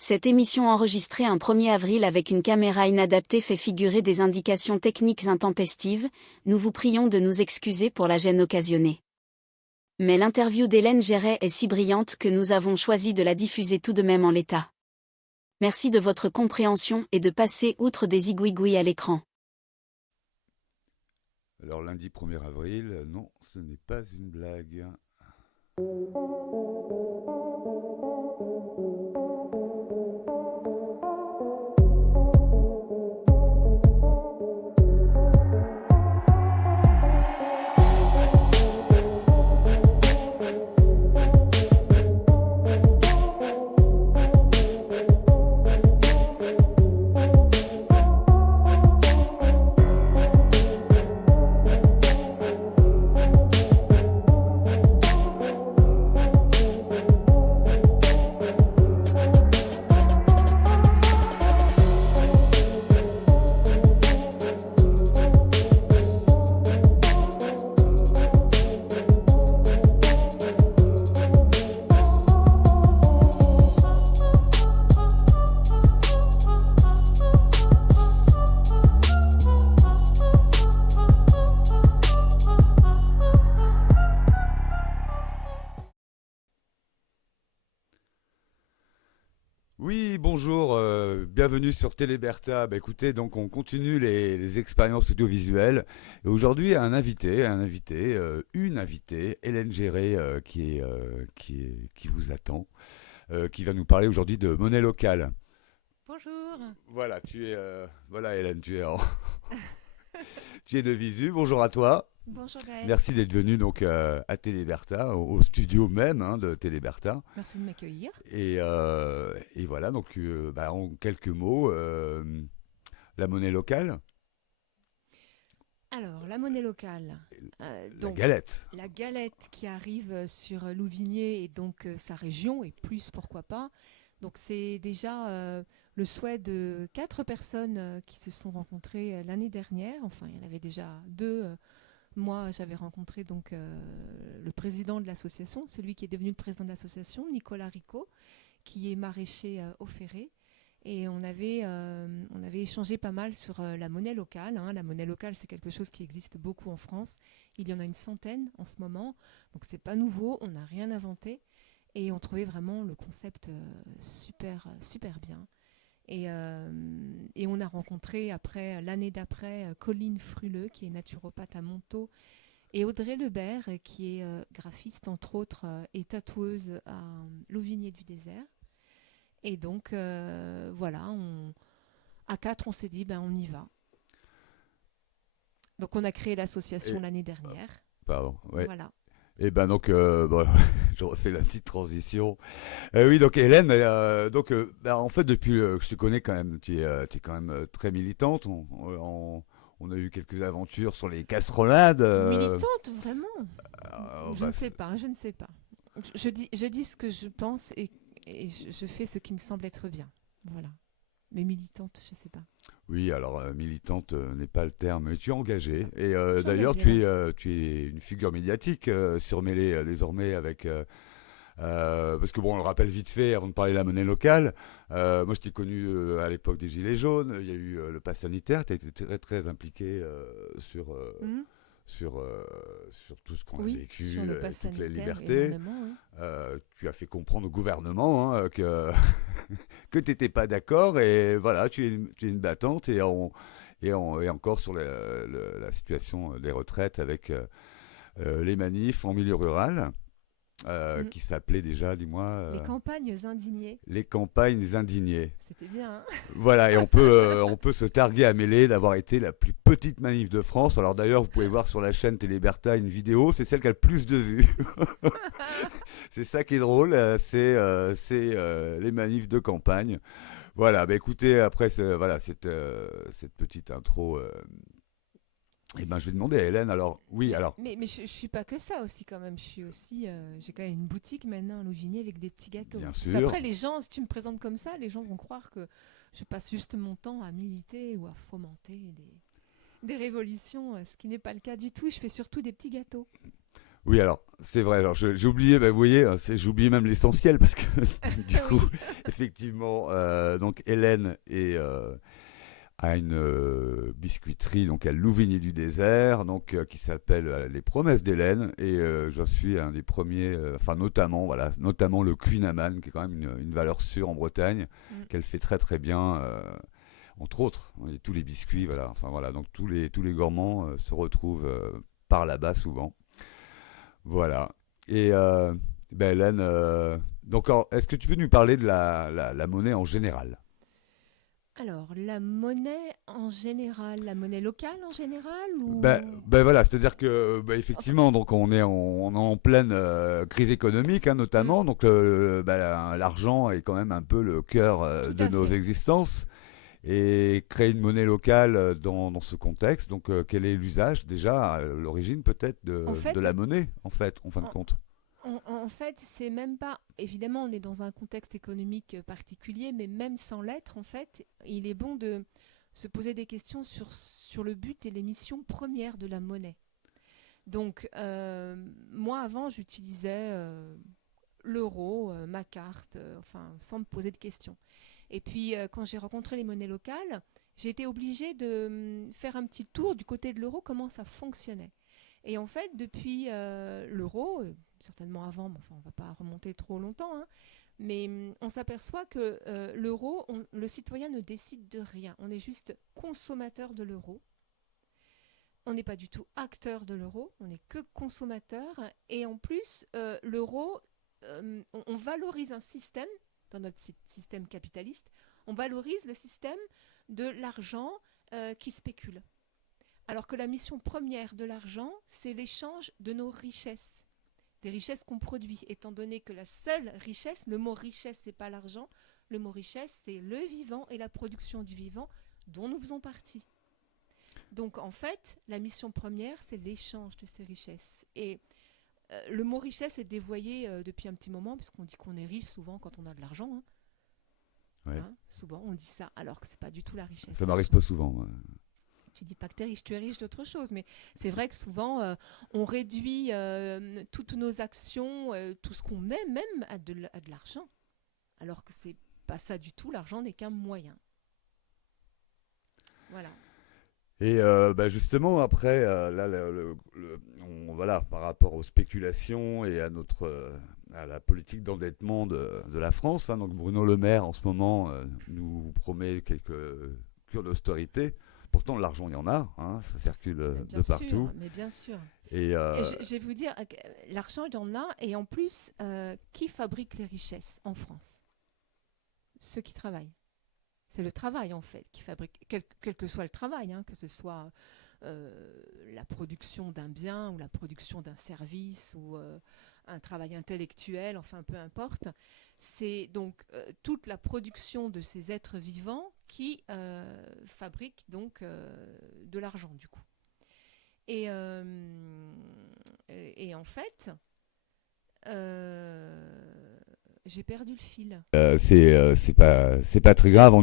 Cette émission enregistrée un 1er avril avec une caméra inadaptée fait figurer des indications techniques intempestives, nous vous prions de nous excuser pour la gêne occasionnée. Mais l'interview d'Hélène Géret est si brillante que nous avons choisi de la diffuser tout de même en l'état. Merci de votre compréhension et de passer outre des zigouigouis à l'écran. Alors lundi 1er avril, non, ce n'est pas une blague. Oui, bonjour, bienvenue sur Téléberta. Bah, écoutez, donc on continue les expériences audiovisuelles. Et aujourd'hui, une invitée, Hélène Géret, qui vous attend, qui va nous parler aujourd'hui de monnaie locale. Bonjour. Voilà, voilà Hélène, tu es de Visu. Bonjour à toi. Bonjour Gaëlle. Merci d'être venu donc à Téléberta, au studio même de Téléberta. Merci de m'accueillir. Et voilà, donc en quelques mots, la monnaie locale, Alors, la monnaie locale. la galette. La galette qui arrive sur Louvigné et donc sa région, et plus pourquoi pas. Donc, c'est déjà le souhait de 4 personnes qui se sont rencontrées l'année dernière. Enfin, il y en avait déjà 2. Moi, j'avais rencontré donc le président de l'association, celui qui est devenu le président de l'association, Nicolas Rico, qui est maraîcher au Ferré. Et on avait échangé pas mal sur la monnaie locale, hein. La monnaie locale, c'est quelque chose qui existe beaucoup en France. Il y en a une centaine en ce moment. Donc, c'est pas nouveau, on n'a rien inventé. Et on trouvait vraiment le concept super bien. Et on a rencontré l'année d'après Colline Fruleux, qui est naturopathe à Montaut, et Audrey Lebert, qui est graphiste entre autres et tatoueuse à Louvigné du Désert. Et donc voilà, à 4 on s'est dit on y va. Donc on a créé l'association Et, l'année dernière. pardon, ouais. Voilà. Et ben donc, bon, je refais la petite transition. Oui, donc Hélène, en fait, depuis que je te connais quand même, tu es quand même très militante. On a eu quelques aventures sur les casserolades. Militante, vraiment? Je Bah, ne sais pas, je ne sais pas. Je dis ce que je pense et je fais ce qui me semble être bien. Voilà. Mais militante, je ne sais pas. oui, alors militante n'est pas le terme, mais tu es engagée. Et Je suis d'ailleurs, engagée, ouais. tu es une figure médiatique surmêlée désormais avec. Parce que bon, on le rappelle vite fait avant de parler de la monnaie locale. Moi, je t'ai connu à l'époque des Gilets jaunes. Il y a eu le pass sanitaire. Tu as été très impliqué Mhm. sur, euh, sur tout ce qu'on a Oui, vécu, sur le pass toutes les sanitaire, libertés. énormément. Oui. Tu as fait comprendre au gouvernement que, que tu n'étais pas d'accord. Et voilà, tu es une battante. Et encore sur la situation des retraites avec les manifs en milieu rural. Mhm. Qui s'appelait déjà, dis-moi, Les campagnes indignées, les campagnes indignées. c'était bien, hein. Voilà, et on peut se targuer à mêler d'avoir été la plus petite manif de France. Alors d'ailleurs, vous pouvez voir sur la chaîne Téléberta une vidéo, c'est celle qui a le plus de vues. C'est ça qui est drôle, c'est les manifs de campagne. Voilà, bah écoutez, après voilà, cette petite intro, eh ben, je vais demander à Hélène, alors, oui, Mais, alors, mais, mais je suis pas que ça aussi quand même. Je suis aussi, j'ai quand même une boutique maintenant à Louvigné avec des petits gâteaux. bien Parce sûr, qu'après, les gens, si tu me présentes comme ça, les gens vont croire que je passe juste mon temps à militer ou à fomenter des révolutions, ce qui n'est pas le cas du tout. Je fais surtout des petits gâteaux. Oui, alors, c'est vrai. Alors, j'ai oublié, bah, vous voyez, j'ai oublié même l'essentiel parce que du coup, Oui. effectivement, donc Hélène a une biscuiterie donc à Louvigny du désert, donc qui s'appelle Les Promesses d'Hélène, et je suis un des premiers, enfin notamment, voilà, notamment le Queen Amman, qui est quand même une valeur sûre en Bretagne, Mm. qu'elle fait très très bien. Entre autres, et tous les biscuits, voilà. Enfin voilà, donc tous les gourmands se retrouvent par là-bas souvent. Voilà. Et ben Hélène, donc est-ce que tu peux nous parler de la monnaie en général? Alors, la monnaie en général, la monnaie locale en général ou... Ben voilà, c'est-à-dire que Enfin, effectivement, donc on est en pleine crise économique, hein, mm, notamment, donc l'argent est quand même un peu le cœur tout de à nos fait. existences. Et créer une monnaie locale dans ce contexte, donc quel est l'usage déjà, l'origine peut-être En de fait, la monnaie, en fait, en fin de en, compte? en fait, c'est même pas... Évidemment, on est dans un contexte économique particulier, mais même sans l'être, en fait, il est bon de se poser des questions sur le but et les missions premières de la monnaie. Donc, moi, avant, j'utilisais l'euro, ma carte, enfin, sans me poser de questions. Et puis, quand j'ai rencontré les monnaies locales, j'ai été obligée de faire un petit tour du côté de l'euro, comment ça fonctionnait. Et en fait, depuis l'euro, certainement avant, mais enfin, on ne va pas remonter trop longtemps, hein, mais on s'aperçoit que l'euro, le citoyen ne décide de rien. On est juste consommateur de l'euro. On n'est pas du tout acteur de l'euro, on n'est que consommateur. Et en plus, l'euro, on valorise un système, dans notre système capitaliste, on valorise le système de l'argent qui spécule. Alors que la mission première de l'argent, c'est l'échange de nos richesses, des richesses qu'on produit, étant donné que la seule richesse, le mot richesse, c'est pas l'argent, le mot richesse, c'est le vivant et la production du vivant dont nous faisons partie. Donc en fait, la mission première, c'est l'échange de ces richesses. Et le mot richesse est dévoyé depuis un petit moment, puisqu'on dit qu'on est riche souvent quand on a de l'argent. Hein. Ouais. Hein, souvent, on dit ça, alors que c'est pas du tout la richesse, Ça m'arrive l'argent. pas souvent. Tu dis pas que tu es riche d'autre chose, mais c'est vrai que souvent, on réduit toutes nos actions, tout ce qu'on est même à de l'argent, alors que c'est pas ça du tout, l'argent n'est qu'un moyen. Voilà. Et justement, après, là, voilà, par rapport aux spéculations et à la politique d'endettement de la France, hein, donc Bruno Le Maire, en ce moment, nous promet quelques cures d'austérité. Pourtant, l'argent, il y en a, hein, ça circule Mais de bien sûr, partout. mais bien sûr. Et Et je vais vous dire, l'argent, il y en a, et en plus, qui fabrique les richesses en France? Ceux qui travaillent. C'est le travail, en fait, qui fabrique, quel que soit le travail, hein, que ce soit la production d'un bien ou la production d'un service ou un travail intellectuel, enfin, peu importe. C'est donc toute la production de ces êtres vivants qui fabriquent donc de l'argent, du coup. Et, euh, et en fait, euh, j'ai perdu le fil. c'est pas très grave.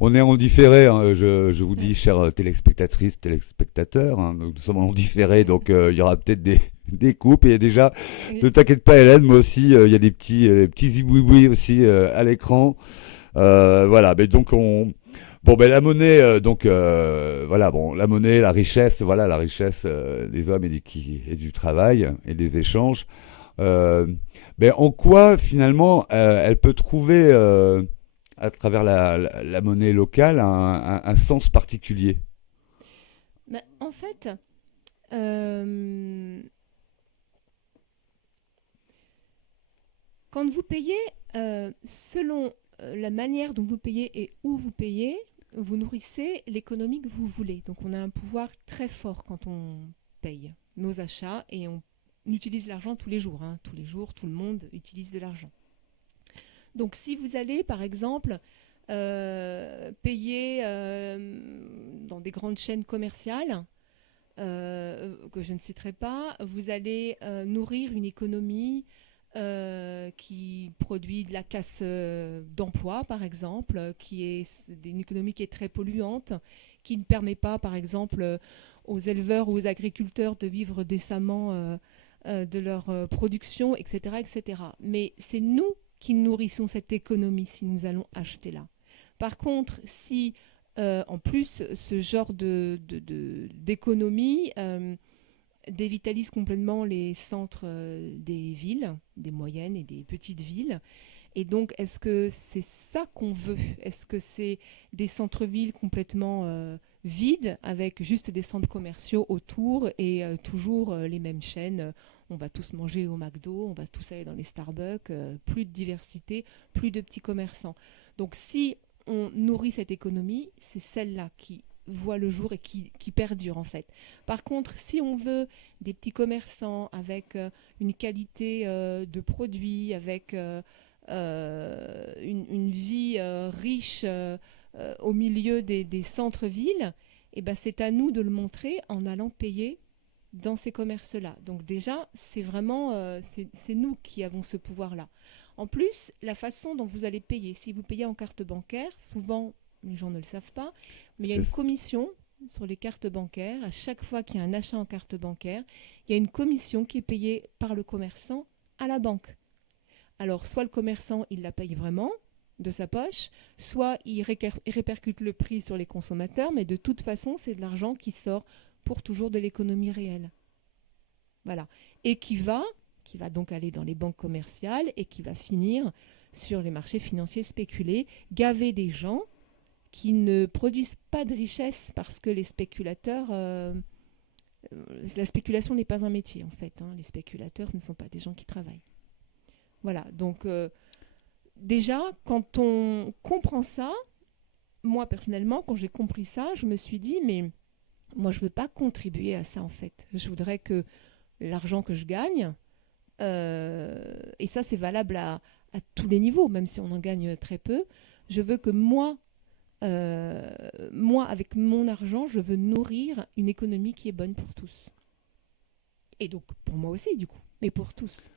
On est en différé, hein, je vous dis, chères téléspectatrices, téléspectateurs, hein, nous sommes en différé, donc il y aura peut-être des coupes. Et déjà, ne Oui. t'inquiète pas, Hélène, moi aussi, il y a des petits zibouibouis aussi à l'écran. Voilà, mais donc bon, ben la monnaie, donc voilà, bon, la monnaie, la richesse, voilà, la richesse des hommes et du travail et des échanges. Euh, mais en quoi finalement elle peut trouver à travers la monnaie locale un sens particulier? Mais en fait, euh, quand vous payez, selon la manière dont vous payez et où vous payez, vous nourrissez l'économie que vous voulez. Donc on a un pouvoir très fort quand on paye nos achats et on utilise l'argent tous les jours. Hein. Tous les jours, tout le monde utilise de l'argent. Donc si vous allez, par exemple, payer dans des grandes chaînes commerciales, que je ne citerai pas, vous allez nourrir une économie qui produit de la casse d'emploi, par exemple, qui est une économie qui est très polluante, qui ne permet pas, par exemple, aux éleveurs ou aux agriculteurs de vivre décemment de leur production, etc., etc. Mais c'est nous qui nourrissons cette économie si nous allons acheter là. Par contre, si en plus ce genre d'économie dévitalise complètement les centres des villes, des moyennes et des petites villes, et donc est-ce que c'est ça qu'on veut? Est-ce que c'est des centres-villes complètement vides avec juste des centres commerciaux autour et toujours les mêmes chaînes? On va tous manger au McDo, on va tous aller dans les Starbucks, plus de diversité, plus de petits commerçants. Donc si on nourrit cette économie, c'est celle-là qui voit le jour et qui perdure en fait. Par contre, si on veut des petits commerçants avec une qualité de produits, avec une vie riche au milieu des centres-villes, eh ben, c'est à nous de le montrer en allant payer dans ces commerces-là. Donc déjà, c'est vraiment c'est nous qui avons ce pouvoir-là. En plus, la façon dont vous allez payer, si vous payez en carte bancaire, souvent les gens ne le savent pas, mais il y a une commission sur les cartes bancaires. À chaque fois qu'il y a un achat en carte bancaire, il y a une commission qui est payée par le commerçant à la banque. Alors, soit le commerçant, il la paye vraiment de sa poche, soit il répercute le prix sur les consommateurs, mais de toute façon, c'est de l'argent qui sort pour toujours de l'économie réelle. Voilà. Et qui va donc aller dans les banques commerciales et qui va finir sur les marchés financiers spéculés, gaver des gens qui ne produisent pas de richesse parce que les spéculateurs... la spéculation n'est pas un métier, en fait. Les spéculateurs ne sont pas des gens qui travaillent. Voilà. Donc, déjà, quand on comprend ça, moi, personnellement, quand j'ai compris ça, je me suis dit, mais moi, je ne veux pas contribuer à ça, en fait. Je voudrais que l'argent que je gagne, et ça, c'est valable à tous les niveaux, même si on en gagne très peu, je veux que moi, avec mon argent, je veux nourrir une économie qui est bonne pour tous. Et donc, pour moi aussi, du coup, mais pour tous.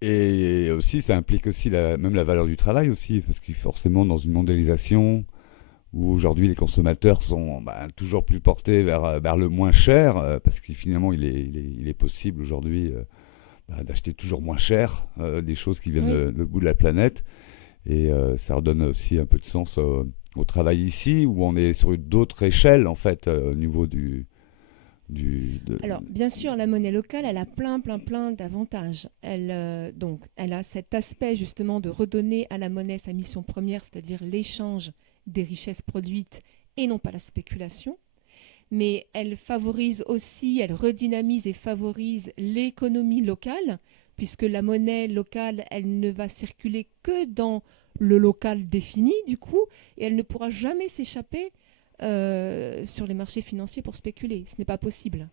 Et aussi, ça implique aussi même la valeur du travail aussi, parce que forcément, dans une mondialisation où aujourd'hui les consommateurs sont toujours plus portés vers le moins cher, parce que finalement, il est possible aujourd'hui d'acheter toujours moins cher des choses qui viennent de bout de la planète. Et ça redonne aussi un peu de sens au travail ici, où on est sur d'autres échelles, en fait, au niveau Alors, bien sûr, la monnaie locale, elle a plein d'avantages. Elle a cet aspect, justement, de redonner à la monnaie sa mission première, c'est-à-dire l'échange des richesses produites et non pas la spéculation. Mais elle favorise aussi, elle redynamise et favorise l'économie locale, puisque la monnaie locale, elle ne va circuler que dans le local défini, du coup, et elle ne pourra jamais s'échapper sur les marchés financiers pour spéculer. Ce n'est pas possible.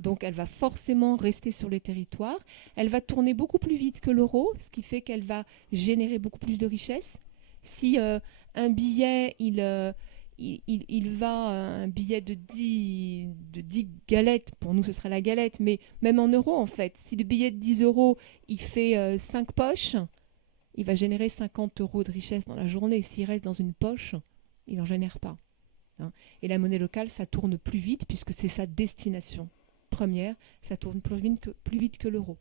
Donc, elle va forcément rester sur les territoires. Elle va tourner beaucoup plus vite que l'euro, ce qui fait qu'elle va générer beaucoup plus de richesses. Si un billet, il va un billet de 10 galettes, pour nous ce sera la galette, mais même en euros en fait, si le billet de 10 euros il fait 5 poches, il va générer 50 euros de richesse dans la journée. S'il reste dans une poche, il n'en génère pas. Et la monnaie locale, ça tourne plus vite puisque c'est sa destination première, ça tourne plus vite que l'euro.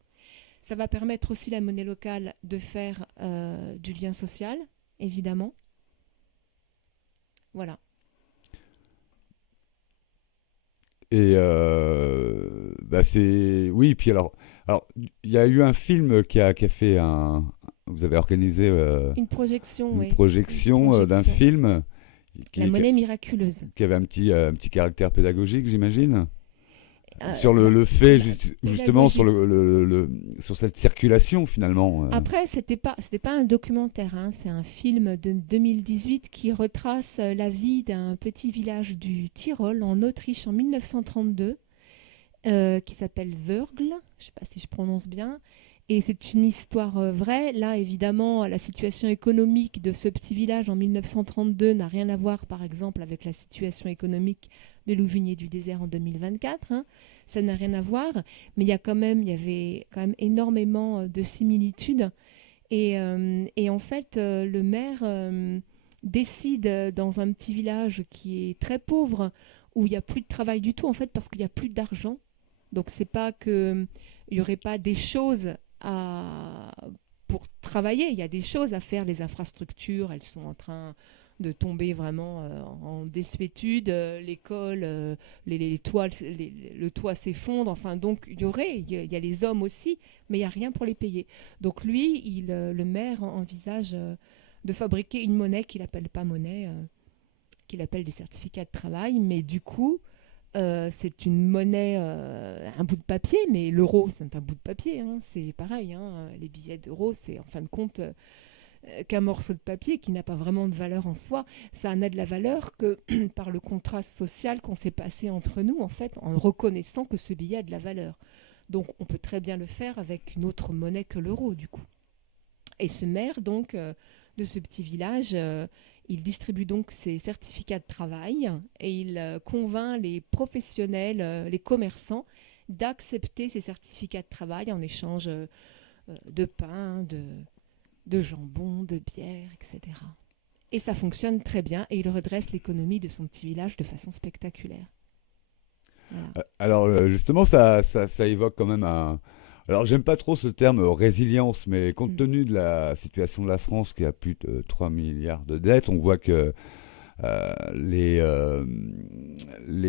Ça va permettre aussi la monnaie locale de faire du lien social, évidemment. Voilà. Et c'est oui. Puis alors, il y a eu un film qui a fait Vous avez organisé une projection d'un film. La monnaie miraculeuse. Qui avait un petit caractère pédagogique, j'imagine. Sur le fait justement sur sur cette circulation finalement. Après, c'était pas un documentaire, c'est un film de 2018 qui retrace la vie d'un petit village du Tyrol en Autriche en 1932 qui s'appelle Wörgl, je sais pas si je prononce bien. Et c'est une histoire vraie. Là, évidemment, la situation économique de ce petit village en 1932 n'a rien à voir, par exemple, avec la situation économique de Louvigné du désert en 2024. Ça n'a rien à voir. Mais il y avait quand même énormément de similitudes. Et en fait, le maire décide, dans un petit village qui est très pauvre, où il n'y a plus de travail du tout, en fait, parce qu'il n'y a plus d'argent. Donc, c'est pas que il n'y aurait pas des choses pour travailler. Il y a des choses à faire. Les infrastructures, elles sont en train de tomber vraiment en désuétude. L'école, les toits, le toit s'effondre. Enfin, donc, il y a les hommes aussi, mais il n'y a rien pour les payer. Donc, lui, le maire envisage de fabriquer une monnaie qu'il n'appelle pas monnaie, qu'il appelle des certificats de travail. Mais du coup, c'est une monnaie, un bout de papier, mais l'euro, c'est un bout de papier. Hein, c'est pareil. Hein, les billets d'euros, c'est en fin de compte qu'un morceau de papier qui n'a pas vraiment de valeur en soi. Ça n'a de la valeur que par le contrat social qu'on s'est passé entre nous, en fait, en reconnaissant que ce billet a de la valeur. Donc, on peut très bien le faire avec une autre monnaie que l'euro, du coup. Et ce maire, donc, de ce petit village, il distribue donc ses certificats de travail et il convainc les professionnels, les commerçants, d'accepter ces certificats de travail en échange de pain, de jambon, de bière, etc. Et ça fonctionne très bien et il redresse l'économie de son petit village de façon spectaculaire. Voilà. Alors justement, ça évoque quand même un... Alors j'aime pas trop ce terme résilience, mais compte tenu de la situation de la France qui a plus de 3 milliards de dettes, on voit que les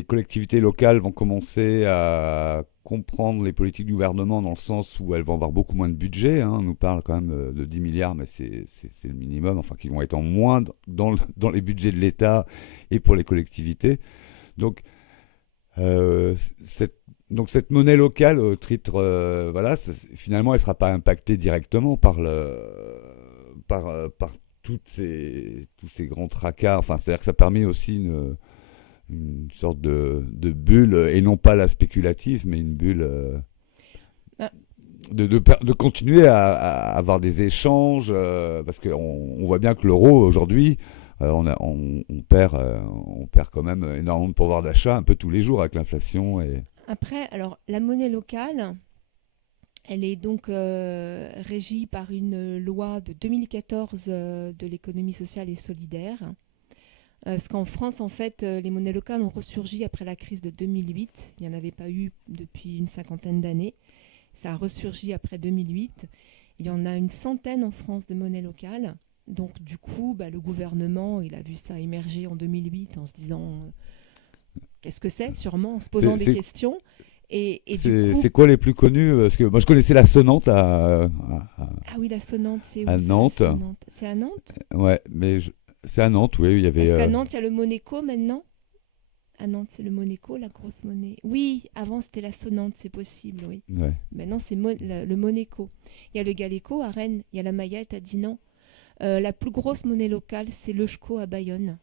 collectivités locales vont commencer à comprendre les politiques du gouvernement dans le sens où elles vont avoir beaucoup moins de budget. Hein. On nous parle quand même de 10 milliards, mais c'est le minimum, enfin qui vont être en moins dans les budgets de l'État et pour les collectivités. Donc, cette monnaie locale, au titre, voilà, finalement, elle ne sera pas impactée directement par tous ces grands tracas. Enfin, c'est-à-dire que ça permet aussi une sorte de bulle, et non pas la spéculative, mais une bulle de continuer à avoir des échanges, parce qu'on voit bien que l'euro, aujourd'hui, on perd quand même énormément de pouvoir d'achat un peu tous les jours avec l'inflation. Après, alors, la monnaie locale, elle est donc régie par une loi de 2014 de l'économie sociale et solidaire. Parce qu'en France, en fait, les monnaies locales ont ressurgi après la crise de 2008. Il n'y en avait pas eu depuis une cinquantaine d'années. Ça a ressurgi après 2008. Il y en a une centaine en France de monnaies locales. Donc, du coup, le gouvernement, il a vu ça émerger en 2008 en se disant qu'est-ce que c'est, sûrement, en se posant des questions. Et du coup, c'est quoi les plus connus? Parce que moi, je connaissais la Sonnante ah oui, la Sonnante, c'est où à ça, Nantes. la Sonnante? C'est à Nantes? Ouais, mais c'est à Nantes, oui, il y avait... Parce qu'à Nantes, il y a le Monaco maintenant. À Nantes, c'est le Monaco, la grosse monnaie. Oui, avant, c'était la Sonnante, c'est possible, oui. Ouais. Maintenant, c'est le Monaco. Il y a le Galéco à Rennes, il y a la Mayette à Dinan. La plus grosse monnaie locale, c'est le Schco à Bayonne,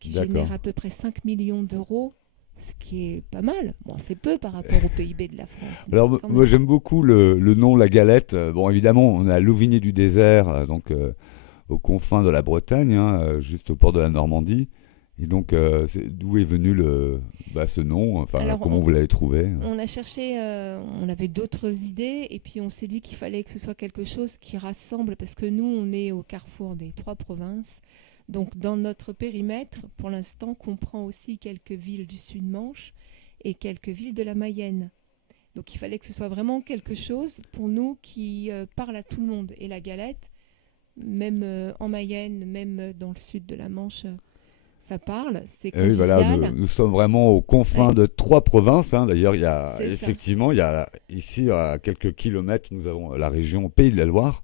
qui génère à peu près 5 millions d'euros, ce qui est pas mal. Bon, c'est peu par rapport au PIB de la France. Alors, moi, j'aime beaucoup le nom La Galette. Bon, évidemment, on est à Louvigné du désert, donc aux confins de la Bretagne, hein, juste au port de la Normandie. Et donc, d'où est venu ce nom? Enfin, alors, comment vous l'avez trouvé? On a cherché, on avait d'autres idées, et puis on s'est dit qu'il fallait que ce soit quelque chose qui rassemble, parce que nous, on est au carrefour des 3 provinces. Donc, dans notre périmètre, pour l'instant, comprend aussi quelques villes du Sud-Manche et quelques villes de la Mayenne. Donc, il fallait que ce soit vraiment quelque chose pour nous qui parle à tout le monde. Et la galette, même en Mayenne, même dans le sud de la Manche, ça parle, c'est convivial. Oui, voilà, nous sommes vraiment aux confins de 3 provinces. Hein. D'ailleurs, il y a ici, à quelques kilomètres, nous avons la région Pays de la Loire,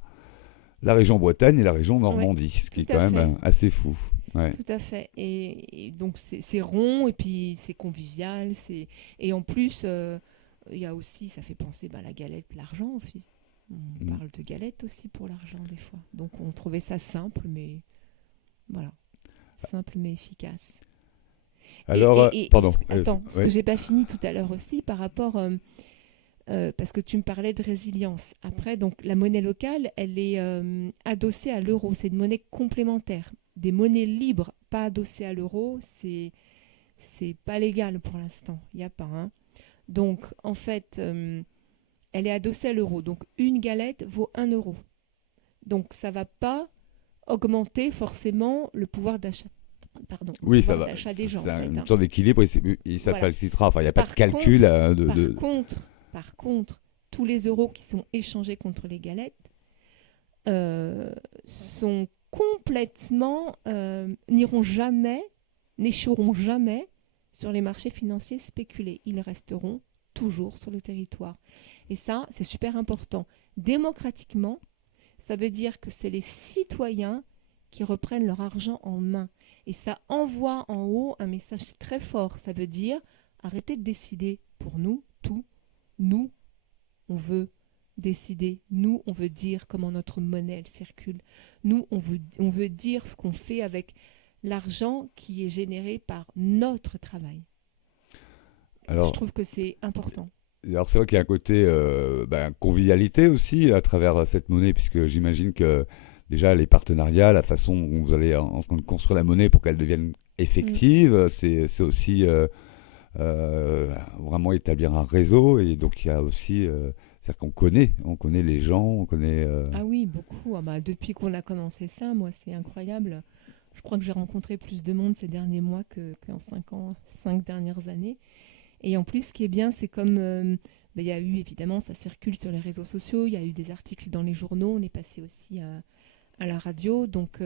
la région Bretagne et la région Normandie, ce qui est quand même assez fou. Ouais. Tout à fait. Et donc, c'est rond, et puis c'est convivial. Et en plus, il y a aussi, ça fait penser la galette, l'argent aussi. On parle de galette aussi pour l'argent, des fois. Donc, on trouvait ça simple, mais voilà. Simple mais efficace. Alors, pardon. Attends, ce que j'ai pas fini tout à l'heure aussi par rapport, parce que tu me parlais de résilience. Après, donc la monnaie locale, elle est adossée à l'euro. C'est une monnaie complémentaire. Des monnaies libres, pas adossées à l'euro, c'est pas légal pour l'instant. Il n'y a pas. Hein. Donc, en fait, elle est adossée à l'euro. Donc, une galette vaut 1 euro. Donc, ça va pas augmenter forcément le pouvoir d'achat. Oui, ça va. Des gens, c'est une sorte d'équilibre et ça facilitera. Enfin, il n'y a pas de calcul. Par contre, tous les euros qui sont échangés contre les galettes sont complètement, n'échoueront jamais sur les marchés financiers spéculés. Ils resteront toujours sur le territoire. Et ça, c'est super important. Démocratiquement, ça veut dire que c'est les citoyens qui reprennent leur argent en main. Et ça envoie en haut un message très fort. Ça veut dire, arrêtez de décider pour nous, tout. Nous, on veut décider. Nous, on veut dire comment notre monnaie elle circule. Nous, on veut dire ce qu'on fait avec l'argent qui est généré par notre travail. Alors, je trouve que c'est important. Alors c'est vrai qu'il y a un côté convivialité aussi à travers cette monnaie, puisque j'imagine que déjà les partenariats, la façon dont vous allez en train de construire la monnaie pour qu'elle devienne effective, c'est aussi vraiment établir un réseau. Et donc il y a aussi, c'est-à-dire qu'on connaît les gens, on connaît... Ah oui, beaucoup. Depuis qu'on a commencé ça, moi c'est incroyable. Je crois que j'ai rencontré plus de monde ces derniers mois qu'en 5 dernières années. Et en plus, ce qui est bien, c'est comme il y a eu, évidemment, ça circule sur les réseaux sociaux, il y a eu des articles dans les journaux, on est passé aussi à la radio, donc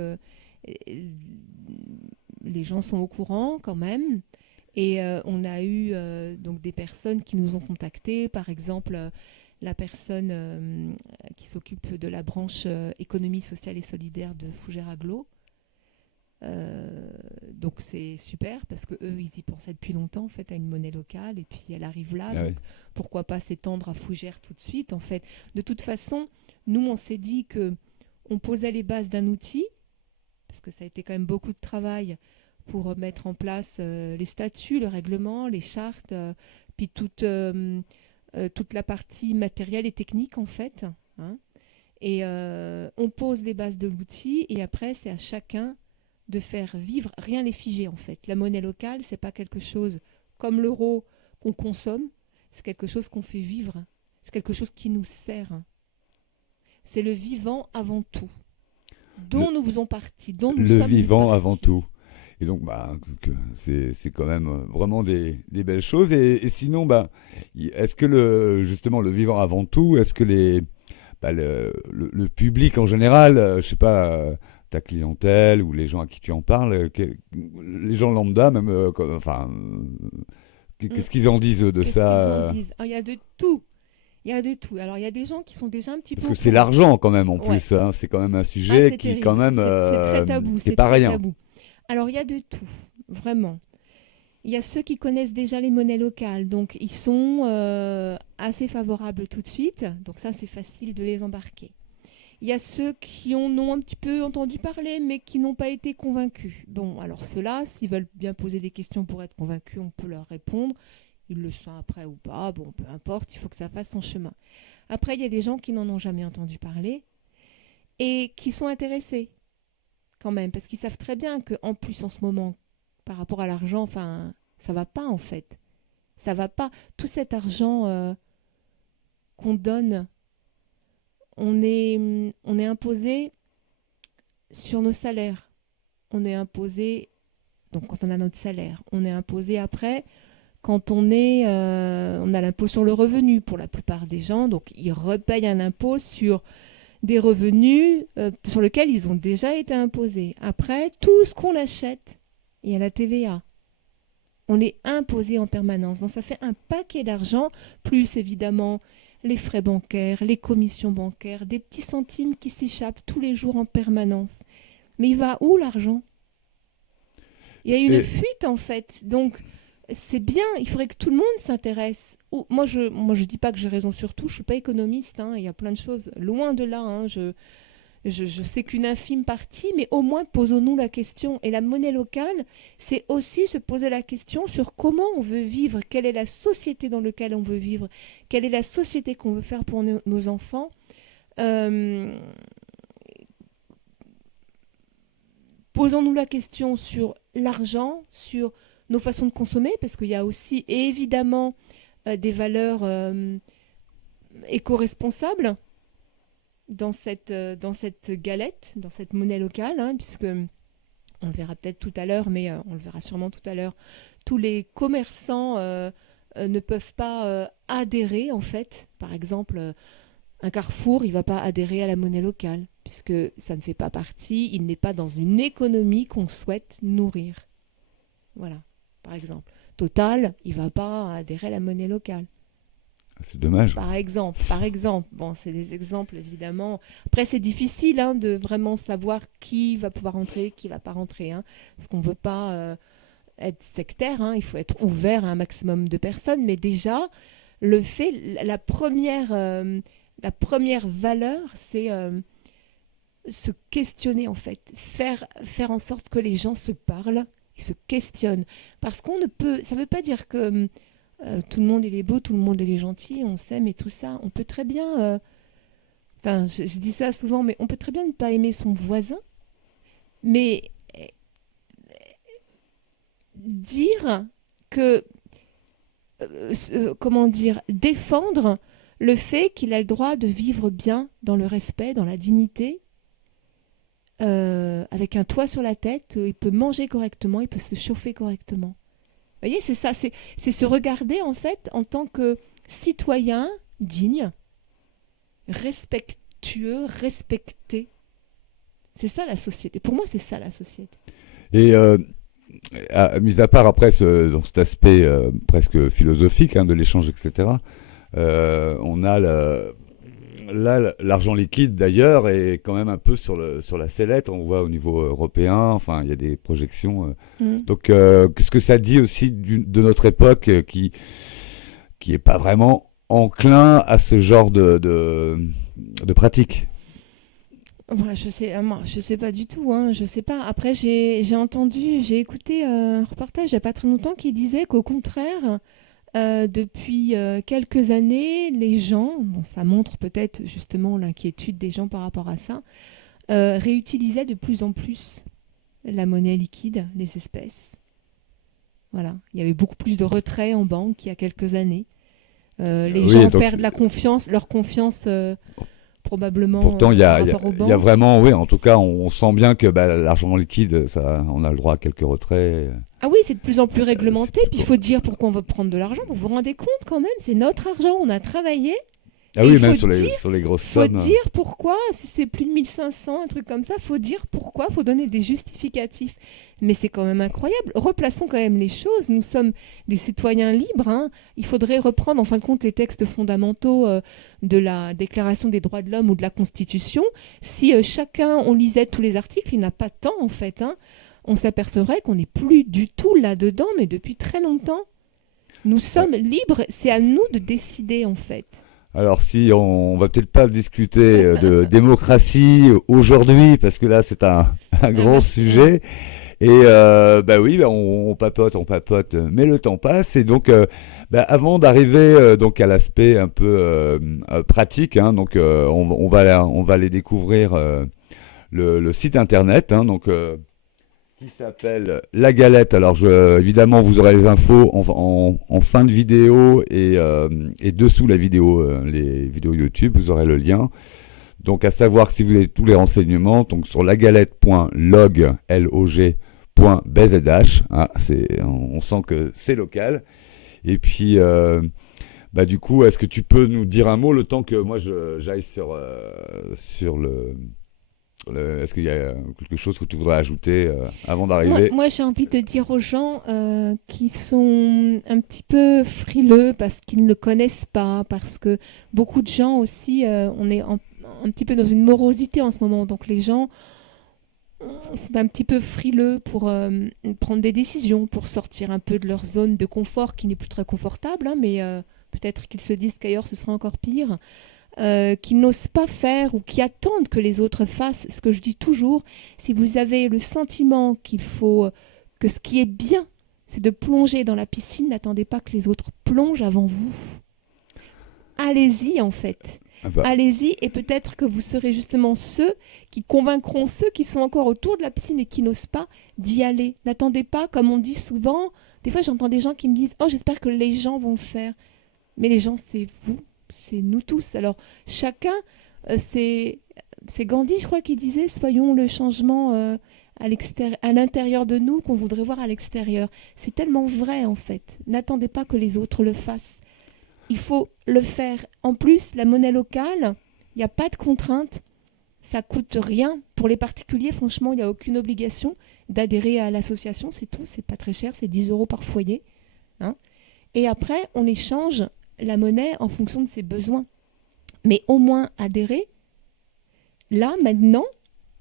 les gens sont au courant quand même. Et on a eu donc des personnes qui nous ont contactés, par exemple la personne qui s'occupe de la branche économie sociale et solidaire de Fougères Agglo. Donc c'est super parce que eux ils y pensaient depuis longtemps en fait à une monnaie locale et puis elle arrive là, donc pourquoi pas s'étendre à Fougères tout de suite en fait. De toute façon, nous on s'est dit que on posait les bases d'un outil parce que ça a été quand même beaucoup de travail pour mettre en place les statuts, le règlement, les chartes, puis toute la partie matérielle et technique en fait, hein. Et on pose les bases de l'outil et après c'est à chacun de faire vivre, rien n'est figé en fait. La monnaie locale, c'est pas quelque chose comme l'euro qu'on consomme, c'est quelque chose qu'on fait vivre, c'est quelque chose qui nous sert. C'est le vivant avant tout, dont nous faisons partie, dont nous sommes le vivant avant tout. Et donc, c'est quand même vraiment des belles choses. Et sinon, est-ce que justement le vivant avant tout, est-ce que le public en général, je sais pas, ta clientèle ou les gens à qui tu en parles, les gens lambda même, qu'est-ce qu'ils en disent de ça? Il y a de tout. Il y a de tout. Alors, il y a des gens qui sont déjà un petit peu... Parce que c'est l'argent quand même en plus. Hein, c'est quand même un sujet qui terrible. quand même... c'est très tabou. C'est pas rien. Tabou. Alors, il y a de tout, vraiment. Il y a ceux qui connaissent déjà les monnaies locales. Donc, ils sont assez favorables tout de suite. Donc, ça, c'est facile de les embarquer. Il y a ceux qui en ont un petit peu entendu parler, mais qui n'ont pas été convaincus. Bon, alors ceux-là, s'ils veulent bien poser des questions pour être convaincus, on peut leur répondre. Ils le sont après ou pas, bon, peu importe, il faut que ça fasse son chemin. Après, il y a des gens qui n'en ont jamais entendu parler et qui sont intéressés quand même, parce qu'ils savent très bien qu'en plus, en ce moment, par rapport à l'argent, ça va pas en fait. Ça va pas. Tout cet argent qu'on donne, on est imposé sur nos salaires. On est imposé, donc quand on a notre salaire, on est imposé après quand on a l'impôt sur le revenu pour la plupart des gens, donc ils repayent un impôt sur des revenus sur lesquels ils ont déjà été imposés. Après, tout ce qu'on achète, il y a la TVA. On est imposé en permanence. Donc ça fait un paquet d'argent, plus évidemment les frais bancaires, les commissions bancaires, des petits centimes qui s'échappent tous les jours en permanence. Mais il va où l'argent? Il y a une fuite en fait. Donc c'est bien, il faudrait que tout le monde s'intéresse. Moi je dis pas que j'ai raison sur tout, je suis pas économiste, hein, il y a plein de choses, loin de là, hein, je sais qu'une infime partie, mais au moins posons-nous la question. Et la monnaie locale, c'est aussi se poser la question sur comment on veut vivre, quelle est la société dans laquelle on veut vivre, quelle est la société qu'on veut faire pour nos enfants. Posons-nous la question sur l'argent, sur nos façons de consommer, parce qu'il y a aussi évidemment des valeurs éco-responsables dans cette galette, dans cette monnaie locale, hein, puisque on le verra peut-être tout à l'heure, mais on le verra sûrement tout à l'heure, tous les commerçants ne peuvent pas adhérer, en fait. Par exemple, un Carrefour, il ne va pas adhérer à la monnaie locale, puisque ça ne fait pas partie, il n'est pas dans une économie qu'on souhaite nourrir. Voilà, par exemple. Total, il ne va pas adhérer à la monnaie locale. C'est dommage. Par exemple. Bon, c'est des exemples, évidemment. Après, c'est difficile de vraiment savoir qui va pouvoir rentrer, qui ne va pas rentrer. Parce qu'on ne veut pas être sectaire. Il faut être ouvert à un maximum de personnes. Mais déjà, le fait, la première valeur, c'est se questionner, en fait. Faire en sorte que les gens se parlent et se questionnent. Parce qu'on ne peut... Ça ne veut pas dire que... tout le monde il est beau, tout le monde il est gentil, on s'aime et tout ça. On peut très bien, je dis ça souvent, mais on peut très bien ne pas aimer son voisin, mais dire que, défendre le fait qu'il a le droit de vivre bien dans le respect, dans la dignité, avec un toit sur la tête, il peut manger correctement, il peut se chauffer correctement. Vous voyez, c'est ça, c'est se regarder en fait en tant que citoyen digne, respectueux, respecté. C'est ça la société. Pour moi, c'est ça la société. Et mis à part après dans cet aspect presque philosophique de l'échange, etc., on a là, l'argent liquide d'ailleurs est quand même un peu sur la sellette. On voit au niveau européen, enfin il y a des projections. Donc qu'est-ce que ça dit aussi de notre époque qui est pas vraiment enclin à ce genre de pratique? Ouais, je sais pas du tout, je sais pas. Après, j'ai écouté un reportage il y a pas très longtemps qui disait qu'au contraire, depuis quelques années, les gens, ça montre peut-être justement l'inquiétude des gens par rapport à ça, réutilisaient de plus en plus la monnaie liquide, les espèces. Voilà, il y avait beaucoup plus de retraits en banque qu'il y a quelques années. Les gens perdent leur confiance probablement. Pourtant, il y a vraiment, oui, en tout cas, on sent bien que l'argent liquide, ça, on a le droit à quelques retraits. Ah oui, c'est de plus en plus réglementé. Puis il faut dire pourquoi on veut prendre de l'argent. Vous vous rendez compte quand même, c'est notre argent, on a travaillé. Ah oui, même sur les grosses sommes. Il faut dire pourquoi, si c'est plus de 1500, un truc comme ça, il faut dire pourquoi, il faut donner des justificatifs. Mais c'est quand même incroyable. Replaçons quand même les choses. Nous sommes des citoyens libres. Il faudrait reprendre en fin de compte les textes fondamentaux de la Déclaration des droits de l'homme ou de la Constitution. Si chacun, on lisait tous les articles, il n'y en a pas tant en fait. On s'apercevrait qu'on n'est plus du tout là-dedans, mais depuis très longtemps. Nous sommes libres, c'est à nous de décider en fait. Alors si on va peut-être pas discuter de démocratie aujourd'hui, parce que là c'est un gros sujet. Et oui, on papote, mais le temps passe. Et donc, avant d'arriver donc à l'aspect un peu pratique, donc on va aller découvrir le site internet, qui s'appelle La Galette. Alors évidemment, vous aurez les infos en fin de vidéo et dessous la vidéo, les vidéos YouTube, vous aurez le lien. Donc à savoir que si vous avez tous les renseignements, donc sur lagalette.log, log.bzh, on sent que c'est local. Et puis du coup, est-ce que tu peux nous dire un mot le temps que moi j'aille sur est-ce qu'il y a quelque chose que tu voudrais ajouter avant d'arriver? Moi, j'ai envie de dire aux gens qui sont un petit peu frileux parce qu'ils ne le connaissent pas, parce que beaucoup de gens aussi, on est un petit peu dans une morosité en ce moment. Donc les gens sont un petit peu frileux pour prendre des décisions, pour sortir un peu de leur zone de confort qui n'est plus très confortable, mais peut-être qu'ils se disent qu'ailleurs ce sera encore pire. Qui n'osent pas faire ou qui attendent que les autres fassent. Ce que je dis toujours, si vous avez le sentiment qu'il faut que ce qui est bien, c'est de plonger dans la piscine, n'attendez pas que les autres plongent avant vous. Allez-y en fait. Allez-y et peut-être que vous serez justement ceux qui convaincront ceux qui sont encore autour de la piscine et qui n'osent pas d'y aller. N'attendez pas, comme on dit souvent, des fois j'entends des gens qui me disent « Oh, j'espère que les gens vont le faire ». Mais les gens, c'est vous. C'est nous tous. Alors, chacun, c'est Gandhi, je crois, qui disait « Soyons le changement à l'intérieur de nous qu'on voudrait voir à l'extérieur. C'est tellement vrai en fait. N'attendez pas que les autres le fassent. Il faut le faire. En plus, la monnaie locale, il n'y a pas de contrainte. Ça coûte rien. Pour les particuliers, franchement, il n'y a aucune obligation d'adhérer à l'association. C'est tout. C'est pas très cher. C'est 10 € par foyer. Hein. Et après, on échange la monnaie en fonction de ses besoins. Mais au moins adhérer. Là, maintenant,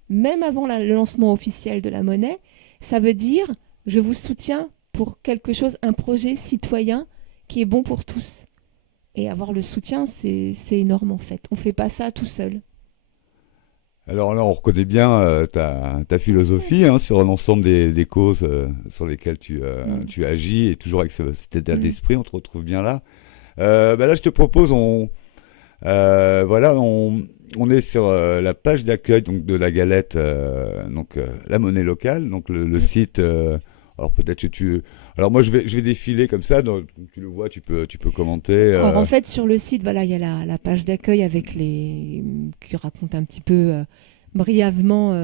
même avant le lancement officiel de la monnaie, ça veut dire je vous soutiens pour quelque chose, un projet citoyen qui est bon pour tous. Et avoir le soutien, c'est énorme en fait. On ne fait pas ça tout seul. Alors là, on reconnaît bien ta philosophie sur l'ensemble des causes sur lesquelles tu agis, et toujours avec cet état d'esprit, on te retrouve bien là. Là, je te propose, on est sur la page d'accueil donc, de la galette, la monnaie locale, donc le site. Alors peut-être que alors moi je vais défiler comme ça, donc tu le vois, tu peux commenter. Alors en fait sur le site, voilà, il y a la page d'accueil avec qui raconte un petit peu brièvement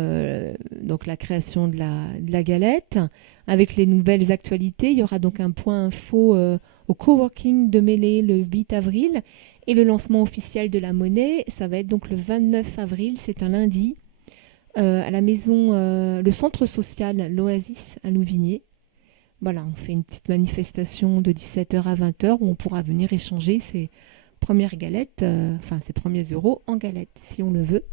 donc la création de la galette, avec les nouvelles actualités. Il y aura donc un point info au coworking de Mêlée le 8 avril. Et le lancement officiel de la monnaie, ça va être donc le 29 avril, c'est un lundi, à la maison, le centre social, l'Oasis à Louvigné. Voilà, on fait une petite manifestation de 17h à 20h où on pourra venir échanger ses premières galettes, ses premiers euros en galettes, si on le veut.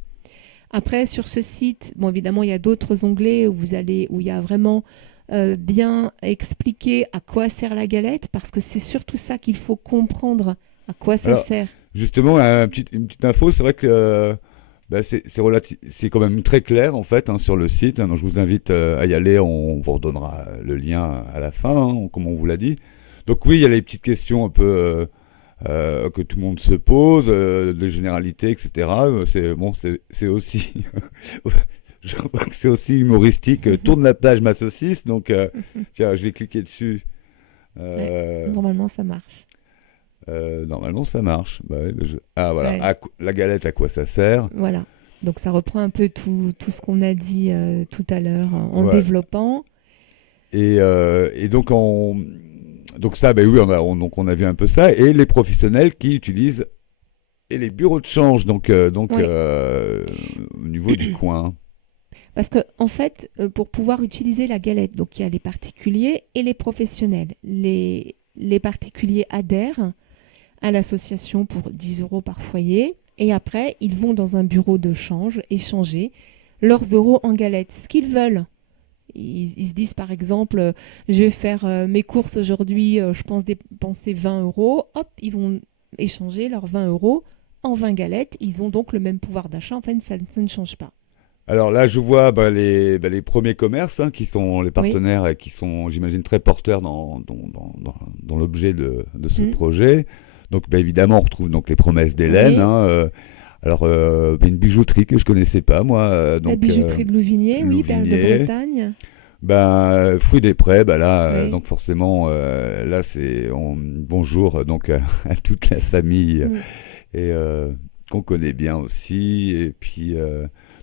Après, sur ce site, bon, évidemment, il y a d'autres onglets où il y a vraiment bien expliqué à quoi sert la galette, parce que c'est surtout ça qu'il faut comprendre. À quoi ça sert? Justement, une petite info, c'est vrai que c'est quand même très clair en fait sur le site. Donc je vous invite à y aller, on vous redonnera le lien à la fin, comme on vous l'a dit. Donc oui, il y a les petites questions un peu que tout le monde se pose, des généralités, etc. C'est aussi... Je crois que c'est aussi humoristique. Tourne la page ma saucisse, donc tiens, je vais cliquer dessus. Normalement, ça marche. Normalement, ça marche. Ah voilà, Ouais. la galette, à quoi ça sert? Voilà. Donc ça reprend un peu tout ce qu'on a dit tout à l'heure en Ouais. développant. Et donc, ça, oui, on a vu un peu ça. Et les professionnels qui utilisent, et les bureaux de change, Oui. Au niveau du coin. Parce que en fait, pour pouvoir utiliser la galette, donc il y a les particuliers et les professionnels. Les particuliers adhèrent à l'association pour 10 € par foyer. Et après, ils vont dans un bureau de change échanger leurs euros en galettes, ce qu'ils veulent. Ils se disent par exemple, je vais faire mes courses aujourd'hui, je pense dépenser 20 €. Hop, ils vont échanger leurs 20 € en 20 galettes. Ils ont donc le même pouvoir d'achat. Enfin, ça ne change pas. Alors là, je vois les premiers commerces qui sont les partenaires et qui sont, j'imagine, très porteurs dans l'objet de ce projet. Donc, évidemment, on retrouve donc les promesses d'Hélène. Oui. Alors, une bijouterie que je connaissais pas, moi. La bijouterie de Louvigné, oui, Perle de Bretagne. Fruits des Prés, là, Oui. donc forcément, là, bonjour donc à toute la famille et qu'on connaît bien aussi. Et puis,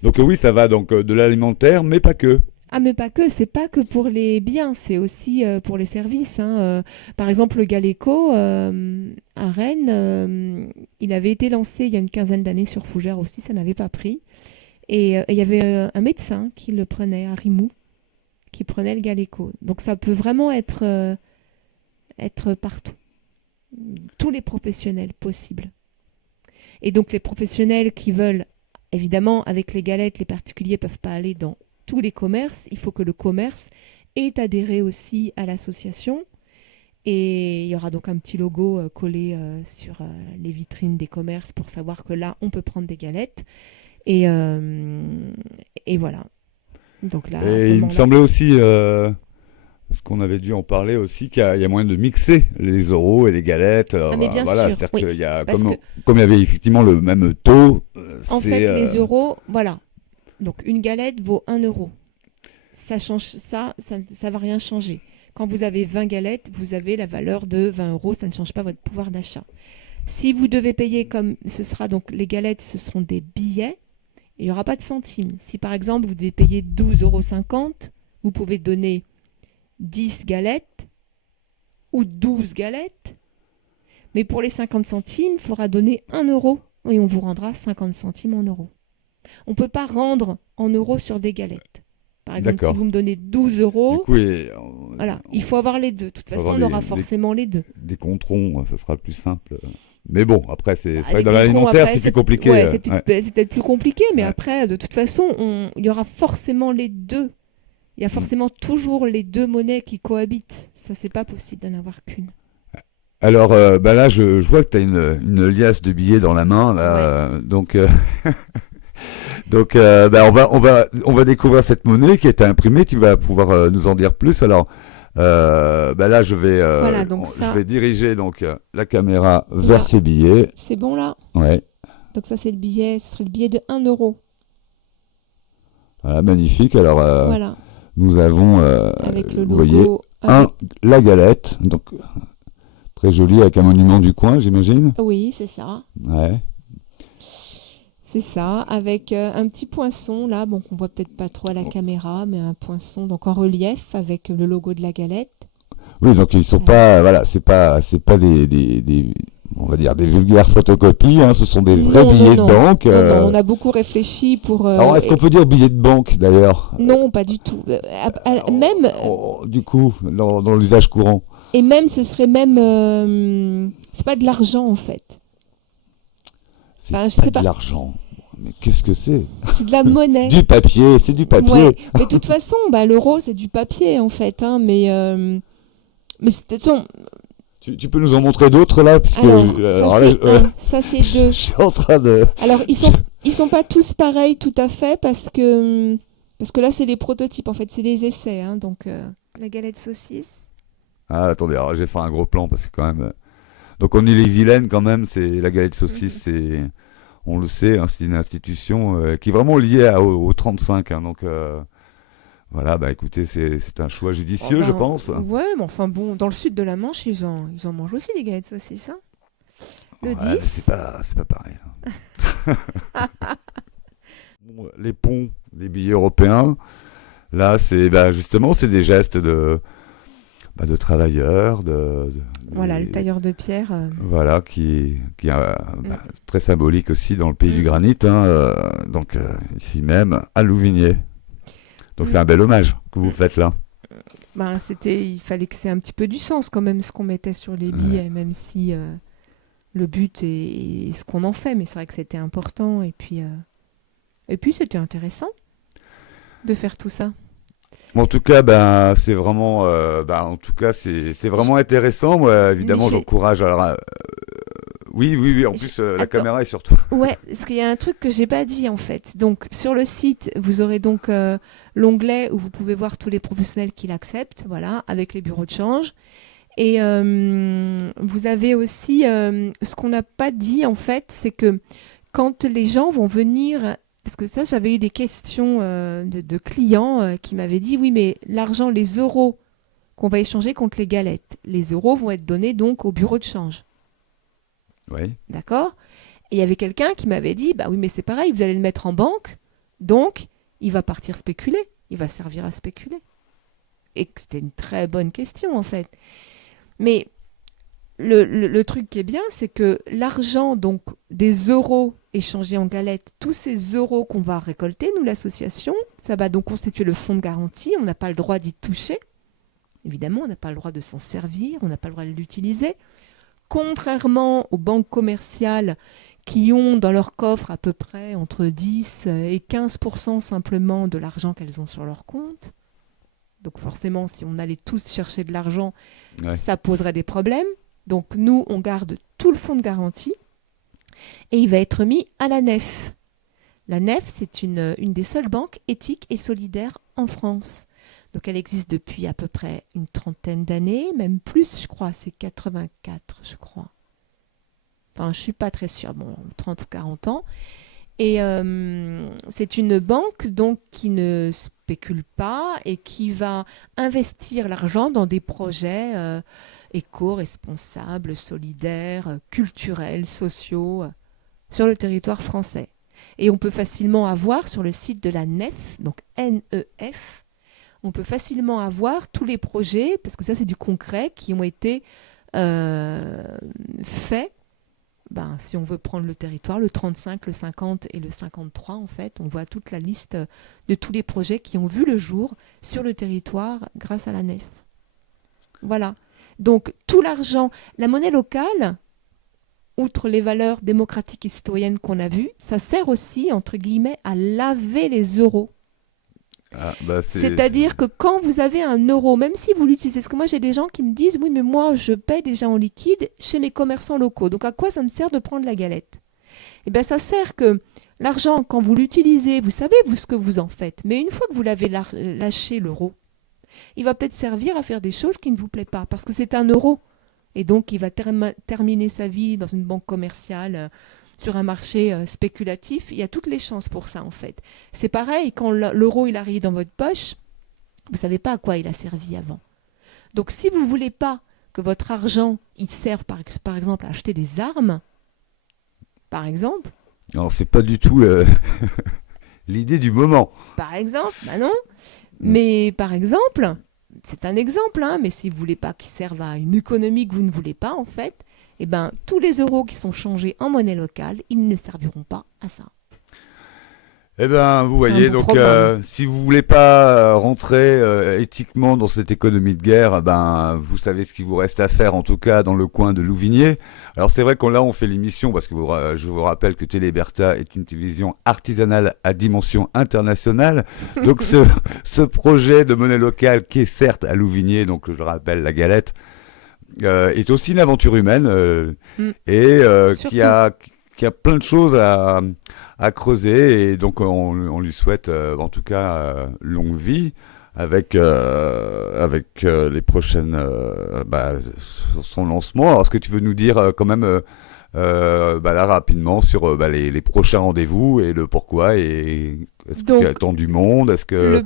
donc oui, ça va donc de l'alimentaire, mais pas que. Ah, mais pas que, c'est pas que pour les biens, c'est aussi pour les services. Par exemple, le Galéco à Rennes, il avait été lancé il y a une quinzaine d'années sur Fougères aussi, ça n'avait pas pris. Et il y avait un médecin qui le prenait à Rimou, qui prenait le Galéco. Donc ça peut vraiment être partout. Tous les professionnels possibles. Et donc les professionnels qui veulent, évidemment, avec les galettes, les particuliers ne peuvent pas aller dans tous les commerces. Il faut que le commerce ait adhéré aussi à l'association. Et il y aura donc un petit logo collé sur les vitrines des commerces pour savoir que là, on peut prendre des galettes. Et voilà. Donc là, Et il me semblait aussi, parce qu'on avait dû en parler aussi, qu'il y a moyen de mixer les euros et les galettes. mais bien sûr, c'est-à-dire oui. qu'il y a, Parce comme il y avait effectivement le même taux. En fait, les euros, voilà. Donc une galette vaut 1 €. Ça change ça va rien changer. Quand vous avez 20 galettes, vous avez la valeur de 20 €, ça ne change pas votre pouvoir d'achat. Si vous devez payer comme ce sera donc les galettes, ce seront des billets. il n'y aura pas de centimes. Si par exemple vous devez payer 12,50 €, vous pouvez donner 10 galettes ou 12 galettes. Mais pour les 50 centimes, il faudra donner 1 € et on vous rendra 50 centimes en euros. On ne peut pas rendre en euros sur des galettes. Par exemple, D'accord. si vous me donnez 12 euros, Du coup, voilà, il faut avoir les deux. De toute façon, on aura forcément les deux. des controns, ça sera plus simple. Mais bon, après, c'est vrai Les que dans controns, l'alimentaire, après, c'est plus compliqué. Ouais, c'est peut-être plus compliqué, mais Ouais. après, de toute façon, il y aura forcément les deux. Il y a forcément toujours les deux monnaies qui cohabitent. Ça, c'est pas possible d'en avoir qu'une. Alors, là, je vois que tu as une liasse de billets dans la main. Là, donc, on va découvrir cette monnaie qui est imprimée. Tu vas pouvoir nous en dire plus. Alors, là, je vais diriger donc la caméra vers ces billets. C'est bon là. Ouais. Donc ça, c'est le billet. Ce serait le billet de 1 €. Voilà, magnifique. Alors, Voilà. nous avons, Avec le vous voyez, logo. Avec... la galette. Donc, très jolie avec un monument du coin, j'imagine. Oui, c'est ça. Ouais. C'est ça, avec un petit poinçon là, bon qu'on voit peut-être pas trop à la caméra, mais un poinçon donc en relief avec le logo de la galette. Oui, donc ils sont pas, voilà, c'est pas on va dire des vulgaires photocopies, hein, ce sont des vrais billets de banque. Non, on a beaucoup réfléchi pour. Alors, est-ce qu'on peut dire billets de banque d'ailleurs? Non, pas du tout. Même. Du coup, dans l'usage courant. Et même, ce serait même. C'est pas de l'argent en fait. C'est je sais pas pas. de l'argent. Mais qu'est-ce que c'est? C'est de la monnaie. Du papier, c'est du papier. Ouais. Mais de toute façon, l'euro c'est du papier en fait, hein, mais de toute façon. Tu peux nous en montrer d'autres là, puisque ça c'est deux. Je suis en train de. Alors ils sont pas tous pareils tout à fait parce que là c'est les prototypes en fait, c'est les essais, hein, donc la galette saucisse. Ah, attendez, alors j'ai fait un gros plan parce que quand même. Donc on est les vilaines quand même, c'est la galette saucisse, c'est, on le sait, hein, c'est une institution qui est vraiment liée au 35, hein, donc voilà, écoutez, c'est un choix judicieux, je pense. Ouais, mais enfin bon, dans le sud de la Manche, ils en mangent aussi des galettes saucisses, hein. Le 10. C'est pas pareil. Hein. Bon, les ponts, les billets européens, là c'est justement c'est des gestes de travailleurs, voilà, le tailleur de pierre. Voilà, qui est très symbolique aussi dans le pays du granit, hein, donc ici même, à Louvigné. Donc c'est un bel hommage que vous faites là. Il fallait que c'est un petit peu du sens quand même ce qu'on mettait sur les billets, même si le but est ce qu'on en fait, mais c'est vrai que c'était important et puis c'était intéressant de faire tout ça. En tout cas, c'est vraiment, c'est vraiment intéressant. Moi, évidemment, j'encourage. Alors, oui. En plus, la caméra est sur toi. Ouais, parce qu'il y a un truc que j'ai pas dit en fait. Donc, sur le site, vous aurez donc l'onglet où vous pouvez voir tous les professionnels qui l'acceptent, voilà, avec les bureaux de change. Et vous avez aussi ce qu'on n'a pas dit en fait, c'est que quand les gens vont venir. Parce que ça, j'avais eu des questions de clients qui m'avaient dit, oui, mais l'argent, les euros qu'on va échanger contre les galettes, les euros vont être donnés donc au bureau de change. Oui. D'accord ? Et il y avait quelqu'un qui m'avait dit, oui, mais c'est pareil, vous allez le mettre en banque, donc il va partir spéculer, il va servir à spéculer. Et c'était une très bonne question en fait. Mais le truc qui est bien, c'est que l'argent donc des euros échangés en galettes, tous ces euros qu'on va récolter, nous l'association, ça va donc constituer le fonds de garantie, on n'a pas le droit d'y toucher. Évidemment, on n'a pas le droit de s'en servir, on n'a pas le droit de l'utiliser. Contrairement aux banques commerciales qui ont dans leur coffre à peu près entre 10 et 15% simplement de l'argent qu'elles ont sur leur compte. Donc forcément, si on allait tous chercher de l'argent, ça poserait des problèmes. Donc nous, on garde tout le fonds de garantie et il va être mis à la NEF. La NEF, c'est une des seules banques éthiques et solidaires en France. Donc elle existe depuis à peu près une trentaine d'années, même plus, je crois, c'est 84, je crois. Enfin, je ne suis pas très sûre, 30 ou 40 ans. Et c'est une banque donc qui ne spécule pas et qui va investir l'argent dans des projets éco-responsables, solidaires, culturels, sociaux sur le territoire français. Et on peut facilement avoir sur le site de la NEF, donc NEF, on peut facilement avoir tous les projets, parce que ça c'est du concret, qui ont été faits. Si on veut prendre le territoire, le 35, le 50 et le 53, en fait, on voit toute la liste de tous les projets qui ont vu le jour sur le territoire grâce à la NEF. Voilà. Donc, tout l'argent, la monnaie locale, outre les valeurs démocratiques et citoyennes qu'on a vues, ça sert aussi, entre guillemets, à laver les euros. C'est-à-dire que quand vous avez un euro, même si vous l'utilisez, parce que moi j'ai des gens qui me disent oui mais moi je paye déjà en liquide chez mes commerçants locaux, donc à quoi ça me sert de prendre la galette? Eh bien ça sert que l'argent quand vous l'utilisez, vous savez vous ce que vous en faites, mais une fois que vous l'avez lâché l'euro, il va peut-être servir à faire des choses qui ne vous plaisent pas, parce que c'est un euro, et donc il va terminer sa vie dans une banque commerciale, sur un marché spéculatif. Il y a toutes les chances pour ça en fait. C'est pareil, quand l'euro il arrive dans votre poche, vous ne savez pas à quoi il a servi avant. Donc si vous ne voulez pas que votre argent il serve par exemple à acheter des armes, par exemple. Alors c'est pas du tout l'idée du moment. Par exemple, non. Mais par exemple, c'est un exemple, mais si vous ne voulez pas qu'il serve à une économie que vous ne voulez pas en fait, tous les euros qui sont changés en monnaie locale, ils ne serviront pas à ça. Vous voyez, donc si vous voulez pas rentrer éthiquement dans cette économie de guerre, vous savez ce qu'il vous reste à faire, en tout cas dans le coin de Louvigné. Alors c'est vrai qu'on on fait l'émission, parce que je vous rappelle que Téléberta est une télévision artisanale à dimension internationale. Donc ce projet de monnaie locale, qui est certes à Louvigné, donc je rappelle la galette, est aussi une aventure humaine et qui a plein de choses à creuser, et donc on lui souhaite en tout cas longue vie avec les prochaines son lancement. Alors est-ce que tu veux nous dire quand même là rapidement sur les prochains rendez-vous et le pourquoi, et est-ce qu'il y a tant du monde, est-ce que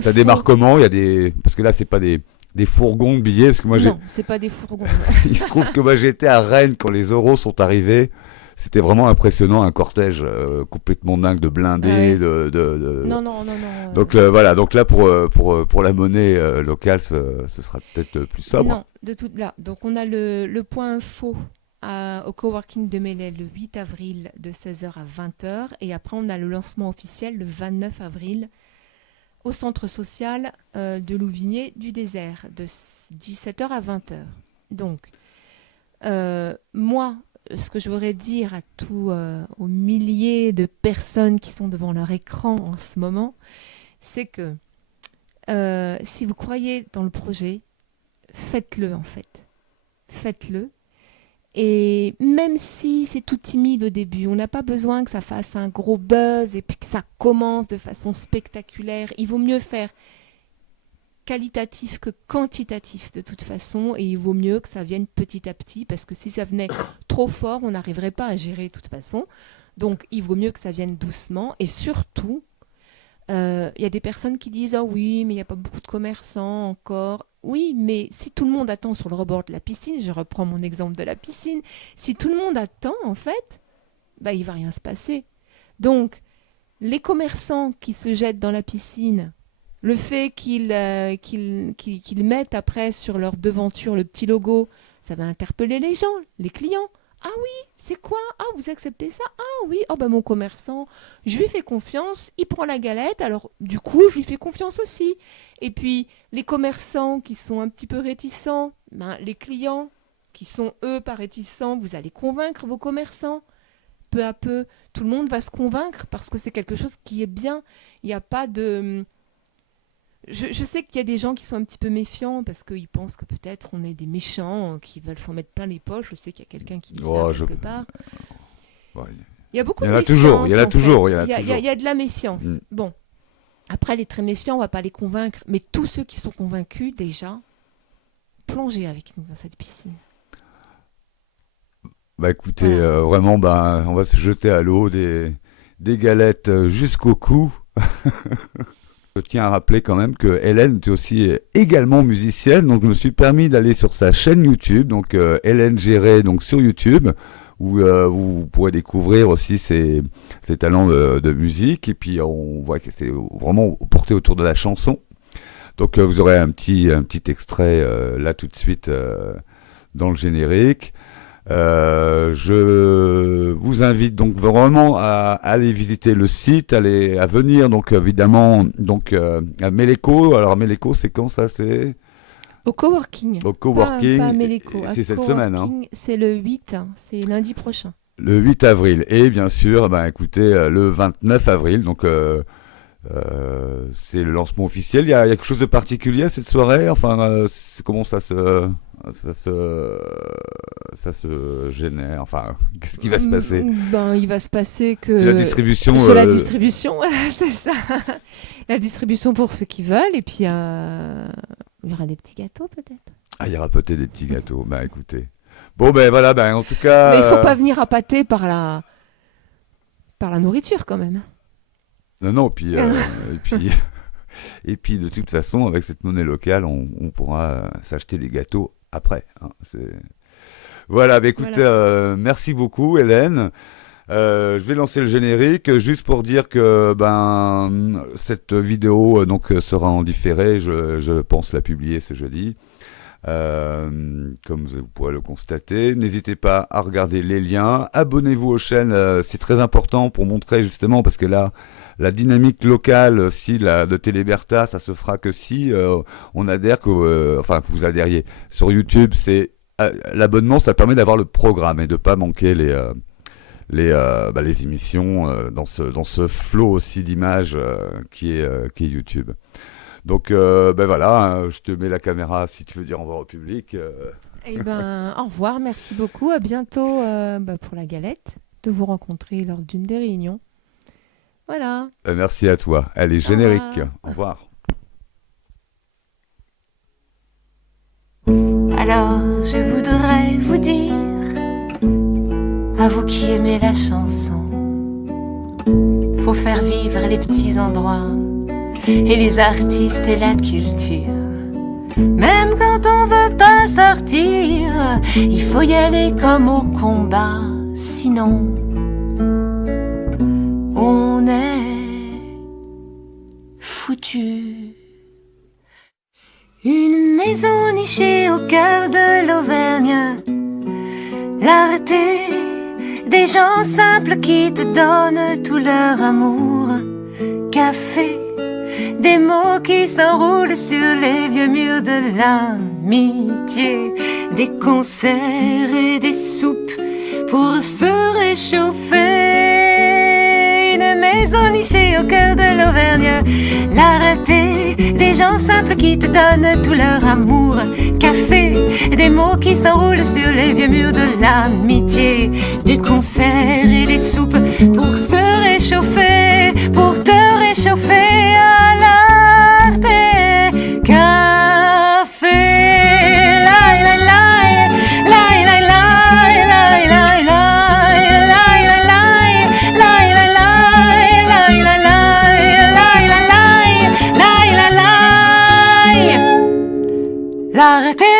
ça démarre comment, il y a parce que là c'est pas des fourgons de billets, parce que moi non, c'est pas des fourgons. Il se trouve que moi j'étais à Rennes quand les euros sont arrivés. C'était vraiment impressionnant, un cortège complètement dingue de blindés. Non. Donc voilà, donc là pour la monnaie locale, ce sera peut-être plus sobre. Non, de tout là. Donc on a le point info au coworking de Melay le 8 avril de 16h à 20h, et après on a le lancement officiel le 29 avril au centre social de Louvigné du Désert, de 17h à 20h. Donc, moi, ce que je voudrais dire à aux milliers de personnes qui sont devant leur écran en ce moment, c'est que si vous croyez dans le projet, faites-le en fait. Faites-le. Et même si c'est tout timide au début, on n'a pas besoin que ça fasse un gros buzz et puis que ça commence de façon spectaculaire. Il vaut mieux faire qualitatif que quantitatif de toute façon, et il vaut mieux que ça vienne petit à petit, parce que si ça venait trop fort, on n'arriverait pas à gérer de toute façon. Donc il vaut mieux que ça vienne doucement, et surtout, il y a des personnes qui disent « Ah oui, mais il n'y a pas beaucoup de commerçants encore ». Oui, mais si tout le monde attend sur le rebord de la piscine, je reprends mon exemple de la piscine, si tout le monde attend, en fait, il ne va rien se passer. Donc, les commerçants qui se jettent dans la piscine, le fait qu'ils mettent après sur leur devanture le petit logo, ça va interpeller les gens, les clients. Ah oui, c'est quoi? Ah, vous acceptez ça? Ah oui, mon commerçant, je lui fais confiance, il prend la galette, alors du coup, je lui fais confiance aussi. Et puis, les commerçants qui sont un petit peu réticents, les clients qui sont, eux, pas réticents, vous allez convaincre vos commerçants. Peu à peu, tout le monde va se convaincre, parce que c'est quelque chose qui est bien. Il n'y a pas de... Je sais qu'il y a des gens qui sont un petit peu méfiants parce qu'ils pensent que peut-être on est des méchants qui veulent s'en mettre plein les poches. Je sais qu'il y a quelqu'un qui dit ça quelque part. Il y a beaucoup de méfiance. Il y a de la méfiance. Bon, après les très méfiants, on va pas les convaincre, mais tous ceux qui sont convaincus déjà, plongez avec nous dans cette piscine. Écoutez, vraiment, on va se jeter à l'eau, des galettes jusqu'au cou. Je tiens à rappeler quand même que Hélène est aussi également musicienne, donc je me suis permis d'aller sur sa chaîne YouTube, donc Hélène Géré, donc sur YouTube, où vous pourrez découvrir aussi ses talents de musique. Et puis on voit que c'est vraiment porté autour de la chanson. Donc vous aurez un petit extrait là tout de suite dans le générique. Je vous invite donc vraiment à aller visiter le site, à venir donc évidemment donc à Meleco. Alors Meleco, c'est quand ça? C'est Au coworking. au coworking. Pas à Meleco. C'est cette semaine, hein. C'est le 8, c'est lundi prochain. Le 8 avril. Et bien sûr, écoutez, le 29 avril, donc c'est le lancement officiel. Il y a quelque chose de particulier à cette soirée? Enfin, comment ça se génère? Enfin, qu'est-ce qui va se passer? Il va se passer que... C'est la distribution. C'est la distribution, voilà, c'est ça. La distribution pour ceux qui veulent, et puis il y aura des petits gâteaux peut-être. Ah, il y aura peut-être des petits gâteaux. Écoutez. Bon, voilà, en tout cas... Mais il ne faut pas venir appâter par la nourriture quand même. Non, puis, et puis de toute façon, avec cette monnaie locale, on pourra s'acheter des gâteaux après. Hein. Voilà, écoutez, Voilà. merci beaucoup Hélène. Je vais lancer le générique juste pour dire que cette vidéo donc sera en différé. Je pense la publier ce jeudi. Comme vous pourrez le constater, n'hésitez pas à regarder les liens, abonnez-vous aux chaînes, c'est très important pour montrer justement, parce que là la dynamique locale de Téléberta, ça se fera que si on adhère, que vous adhériez. Sur YouTube, c'est l'abonnement, ça permet d'avoir le programme et de pas manquer les émissions dans ce flot aussi d'images qui est YouTube. Donc voilà, je te mets la caméra si tu veux dire au revoir au public. Au revoir, merci beaucoup, à bientôt pour la galette, de vous rencontrer lors d'une des réunions. Voilà. Merci à toi. Allez, générique. Au revoir. Alors je voudrais vous dire, à vous qui aimez la chanson, faut faire vivre les petits endroits et les artistes et la culture. Même quand on veut pas sortir, il faut y aller comme au combat, sinon on est foutu. Une maison nichée au cœur de l'Auvergne, la rareté des gens simples qui te donnent tout leur amour. Café, des mots qui s'enroulent sur les vieux murs de l'amitié, des concerts et des soupes pour se réchauffer. Une maison nichée au cœur de l'Auvergne, la rareté des gens simples qui te donnent tout leur amour. Café, des mots qui s'enroulent sur les vieux murs de l'amitié, des concerts et des soupes pour se réchauffer, pour te réchauffer à l'arte. Café, la la la, la la la, la la la, la la la, la la la, la la la, la la la, la la la. L'arrêter